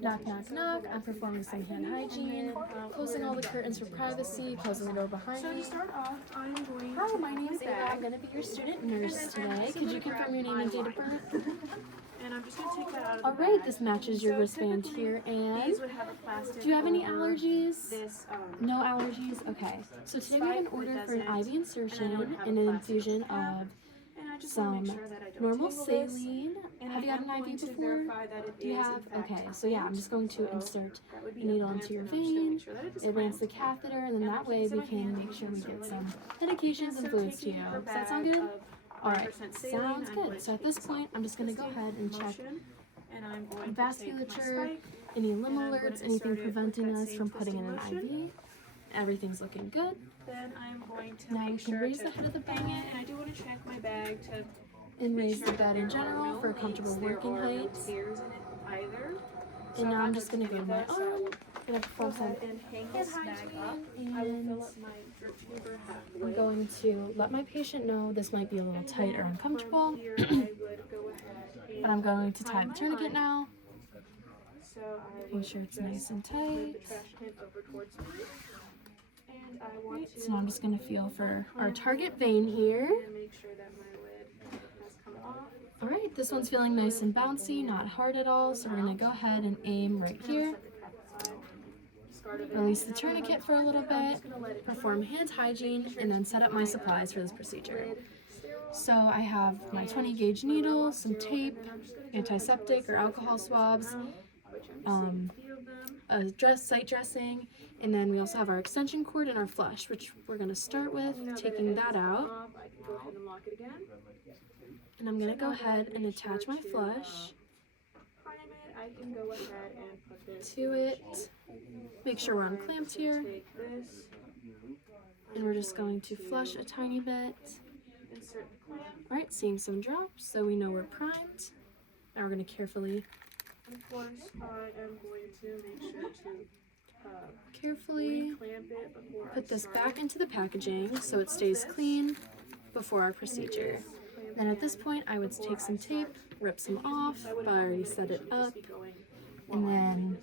Knock, knock, knock. I'm performing some hand hygiene, closing all the curtains for privacy, closing the door behind me. So to start off, I'm going to Hi, my name is Ava. I'm going to be your student nurse today. Could you confirm your name and date of birth? and I'm just going to take that out of the All right, bag. this matches your wristband here. And These would have a plastic do you have any over allergies? This, No allergies? Okay. So today we have an order for an IV insertion and an infusion of some normal saline. Have you had an IV before? Do you have? Okay, so yeah, I'm just going to insert a needle into your vein, advance the catheter, and then that way we can make sure we get some medications and fluids to you. Does that sound good? Alright, sounds good. So at this point, I'm just going to go ahead and check vasculature, any limb alerts, anything preventing us from putting in an IV. Everything's looking good. Then I'm going to Now we make can sure raise to the head of the hang bed it, and I do want to check my bag to and raise the bed in general for a comfortable working height. tears in it either. And now I'm just going to go to my arm. I'm going to perform some And hang hand this bag up. hygiene, I will and fill up my drip chamber halfway. I'm going to let my patient know this might be a little tight or uncomfortable. Here, I would go ahead But I'm going to tie the tourniquet now, So I making sure it's nice and tight. move the trash can over towards me. And I want to So now I'm just going to feel for our target vein here. make sure that my lid has come off. Alright, this one's feeling nice and bouncy, not hard at all, so we're going to go ahead and aim right here. Release the tourniquet for a little bit, perform hand hygiene, and then set up my supplies for this procedure. So I have my 20 gauge needle, some tape, antiseptic or alcohol swabs, a site dressing, and then we also have our extension cord and our flush, which we're going to start with taking that out. And I'm going to go ahead and attach my flush to it. Make sure we're unclamped here. And we're just going to flush a tiny bit. Alright, seeing some drops, so we know we're primed. Now we're going to carefully Of course, I am going to make sure to carefully clamp it before put this back into the packaging so it stays clean before our procedure. Then at this point, I would take some tape, rip some off, but I already set it up. And then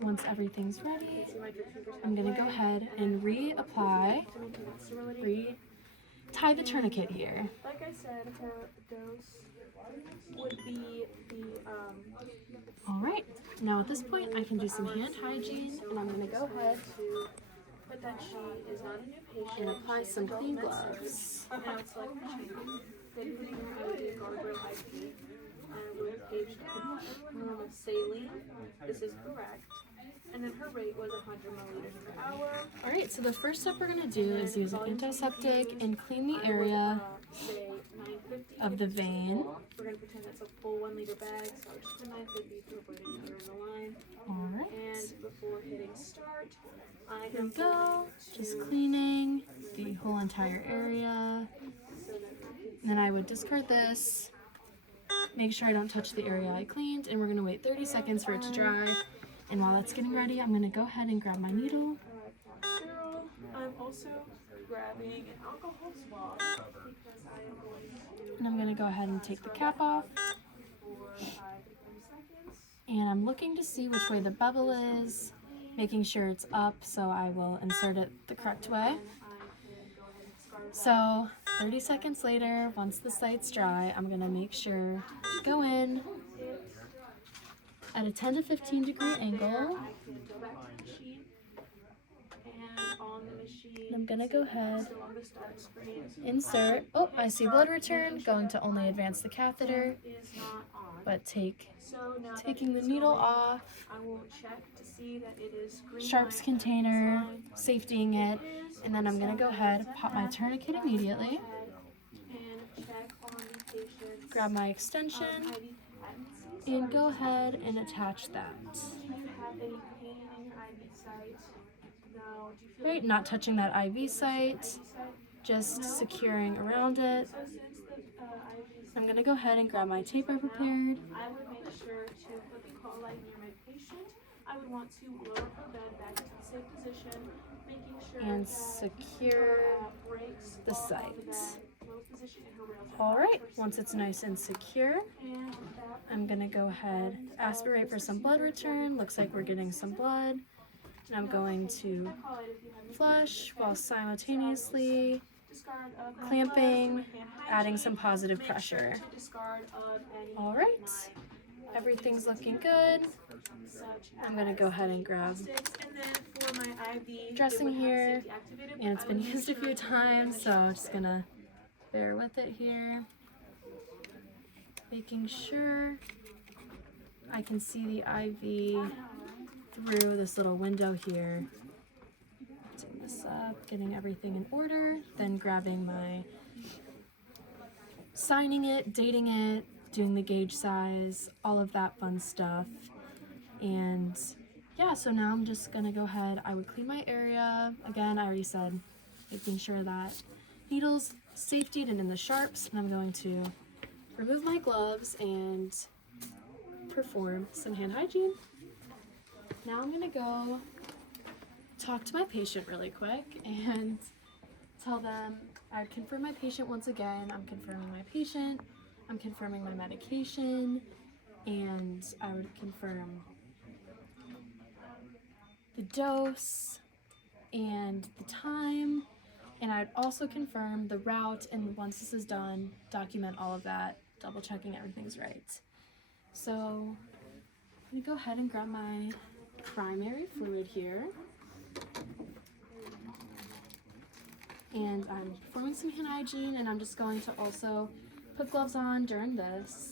once everything's ready, I'm going to go ahead and reapply, tie the tourniquet here. Like I said, her dose would be the Alright, now at this point I can do some hand hygiene, and I'm going to go ahead but that she is not a new patient. and apply some clean gloves. Now it's like then putting her IV guardrail IV with page normal saline. This is correct. And then her rate was 100 milliliters per hour. Alright, so the first step we're going to do is use an antiseptic and clean the area Say 950. of the vein. We're going to pretend that's a full 1 liter bag, so just put 950 to avoid any error in the line. Alright, And before hitting start, I here we am go, just cleaning the whole entire area. And then I would discard this, make sure I don't touch the area I cleaned, and we're going to wait 30 seconds for it to dry. And while that's getting ready, I'm going to go ahead and grab my needle. I'm also grabbing an alcohol swab because I am going to And I'm going to go ahead and take the cap off. for 5 to 10 seconds. And I'm looking to see which way the bevel is, making sure it's up, so I will insert it the correct way. So 30 seconds later, once the site's dry, I'm going to make sure to go in at a 10 to 15 degree angle. I can go back to the machine, and on the machine, I'm going to go ahead, so on the start screen, insert. Oh, I see blood return, going to only advance the catheter, is not on. but So now that taking the it is needle going, off, I will check to see that it is green sharps light, container, sign, safetying it, and then I'm going to go ahead, pop my tourniquet immediately, and check on the patient's grab my extension, IV patency. and go ahead and attach that. Do you have any pain in your IV site? No. Do you feel Right, not touching that IV site, IV site? just securing around it. So since the IV I'm going to go ahead and grab my tape I prepared, I would make sure to put the call light near my patient I would want to lower her bed back into the safe position, making sure and that secure breaks the off site. of that most position in her rails. All right, once it's nice and secure, And I'm gonna go ahead, aspirate for some blood return. Looks like we're getting some blood. And I'm going to flush while simultaneously clamping, adding some positive pressure. All right, everything's looking good. I'm gonna go ahead and grab dressing here, and it's been used a few times, so I'm just gonna bear with it here. Making sure I can see the IV through this little window here. Setting this up, getting everything in order, then grabbing my, signing it, dating it, doing the gauge size, all of that fun stuff. And yeah, so now I'm just gonna go ahead, I would clean my area. Again, I already said, making sure that needles safetied and in the sharps, and I'm going to remove my gloves and perform some hand hygiene. Now I'm gonna go talk to my patient really quick and tell them I'd confirm my patient once again. I'm confirming my patient, I'm confirming my medication, and I would confirm the dose and the time, and I'd also confirm the route, and once this is done, document all of that, double checking everything's right. So I'm gonna go ahead and grab my primary fluid here. And I'm performing some hand hygiene, and I'm just going to also put gloves on during this.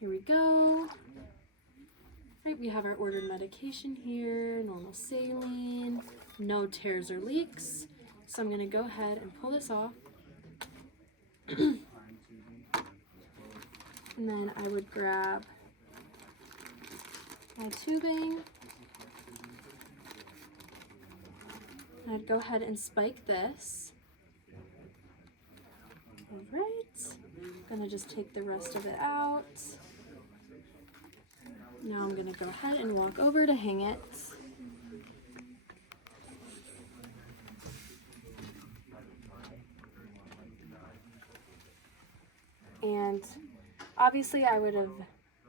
Here we go. Right, we have our ordered medication here, normal saline, no tears or leaks. So I'm gonna go ahead and pull this off. And then I would grab my tubing. And I'd go ahead and spike this. All right, I'm gonna just take the rest of it out. Now I'm gonna go ahead and walk over to hang it. And obviously I would have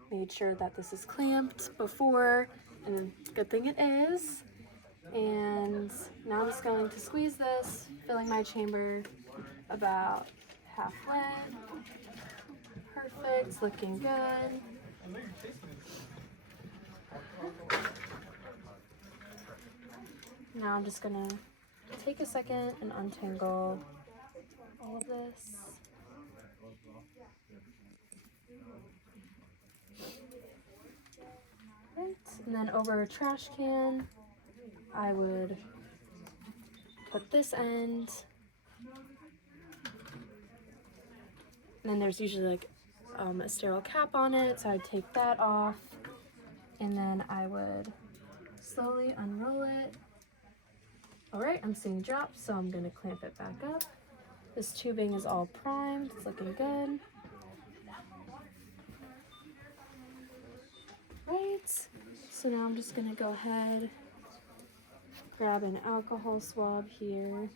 made sure that this is clamped before, and good thing it is. And now I'm just going to squeeze this, filling my chamber about halfway. Perfect, looking good. Now I'm just gonna take a second and untangle all of this. Right, and then over a trash can, I would put this end. And then there's usually like a sterile cap on it, so I'd take that off. And then I would slowly unroll it. All right, I'm seeing drops, so I'm gonna clamp it back up. This tubing is all primed, it's looking good. Right, so now I'm just gonna go ahead, grab an alcohol swab here.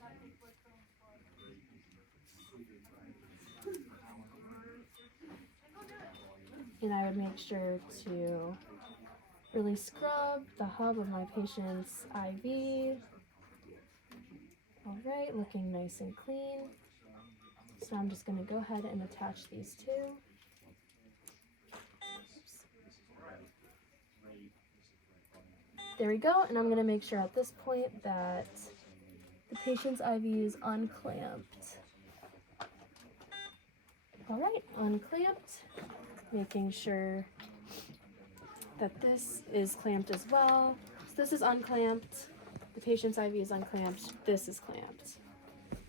And I would make sure to really scrub the hub of my patient's IV. All right, looking nice and clean. So I'm just gonna go ahead and attach these two. Oops. There we go, and I'm gonna make sure at this point that the patient's IV is unclamped. All right, unclamped, making sure that this is clamped as well. So this is unclamped, the patient's IV is unclamped, this is clamped.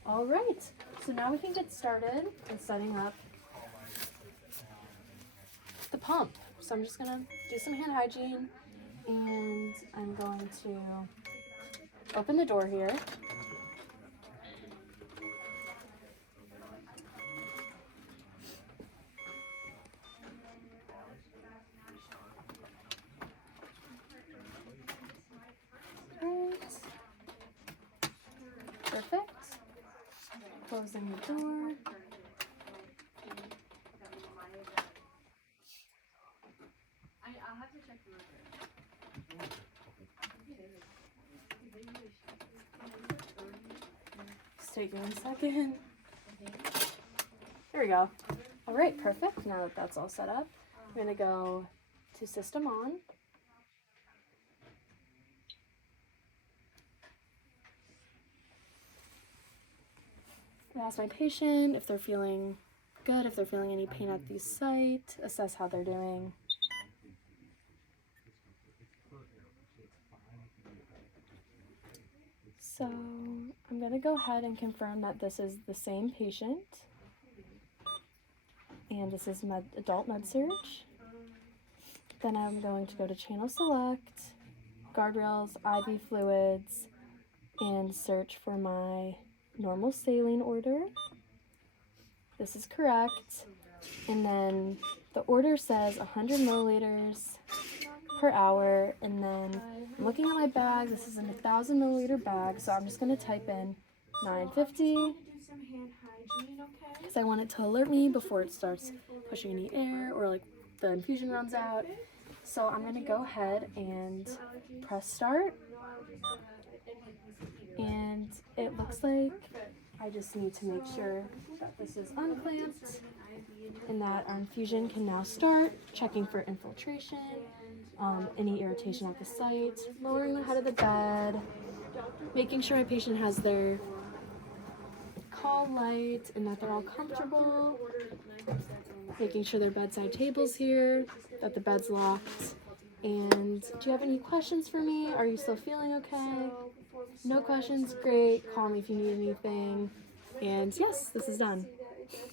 All right, so now we can get started in setting up pump. So I'm just gonna do some hand hygiene, and I'm going to open the door here. Right. Perfect. Closing the door. I'll have to check the record. Just taking a second. There we go. All right, perfect. Now that that's all set up, I'm gonna go to system on. I ask my patient if they're feeling good, if they're feeling any pain at the site, assess how they're doing. So I'm going to go ahead and confirm that this is the same patient, and this is adult med surge. Then I'm going to go to channel select, guardrails, IV fluids, and search for my normal saline order. This is correct. And then the order says 100 milliliters per hour, and then I'm looking at my bag. This is an 1,000 milliliter bag, so I'm just going to type in 950 because I want it to alert me before it starts pushing any air or like the infusion runs out. So I'm going to go ahead and press start, and it looks like I just need to make sure that this is unclamped and that our infusion can now start, checking for infiltration, any irritation at the site, lowering the head of the bed, making sure my patient has their call light and that they're all comfortable, making sure their bedside table's here, that the bed's locked. And do you have any questions for me? Are you still feeling okay? No questions? Great. Call me if you need anything. And yes, this is done.